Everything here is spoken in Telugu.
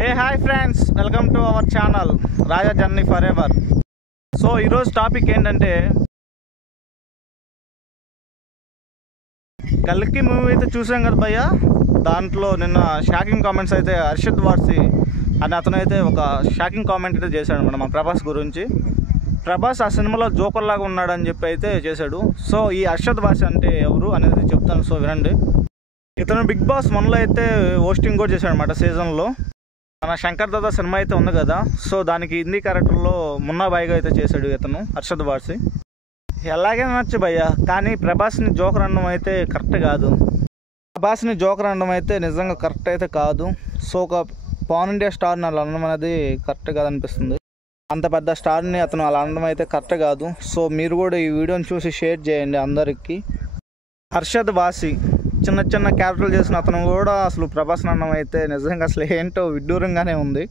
Hey hi friends, welcome to our channel Raja Journey Forever. So ఈరోజు టాపిక్ ఏంటంటే కల్కి మూవీ అయితే చూసాం కదా భయ్య. దాంట్లో నిన్న షాకింగ్ కామెంట్స్ అయితే అర్షద్ వార్సి అని అతను అయితే ఒక షాకింగ్ కామెంట్ అయితే చేశాడు మన ప్రభాస్ గురించి. ప్రభాస్ ఆ సినిమాలో జోకర్ లాగా ఉన్నాడని చెప్పి అయితే చేశాడు. సో ఈ అర్షద్ వార్సి అంటే ఎవరు అనేది చెప్తాను, సో వినండి. ఇతను బిగ్ బాస్ 1లో అయితే హోస్టింగ్ కూడా చేశాడు అనమాట. సీజన్లో మన శంకర్ దాదా సినిమా అయితే ఉంది కదా, సో దానికి హిందీ క్యారెక్టర్లో మున్నాబాయిగా అయితే చేశాడు ఇతను అర్షద్ వార్సి. ఎలాగైనా నచ్చు భయ్య, కానీ ప్రభాస్ని జోకర్ అనడం అయితే కరెక్ట్ కాదు. ప్రభాస్ని జోకర్ అనడం అయితే నిజంగా కరెక్ట్ అయితే కాదు. సో ఒక పాన్ ఇండియా స్టార్ని అలా అనడం అనేది కరెక్ట్ కాదనిపిస్తుంది. అంత పెద్ద స్టార్ని అతను అలా అనడం అయితే కరెక్ట్ కాదు. సో మీరు కూడా ఈ వీడియోని చూసి షేర్ చేయండి అందరికీ. అర్షద్ వార్సి చిన్న చిన్న క్యారెక్టర్లు చేసిన అతను కూడా అసలు ప్రభాస్ అనడం అయితే నిజంగా అసలు ఏంటో విడ్డూరంగానే ఉంది.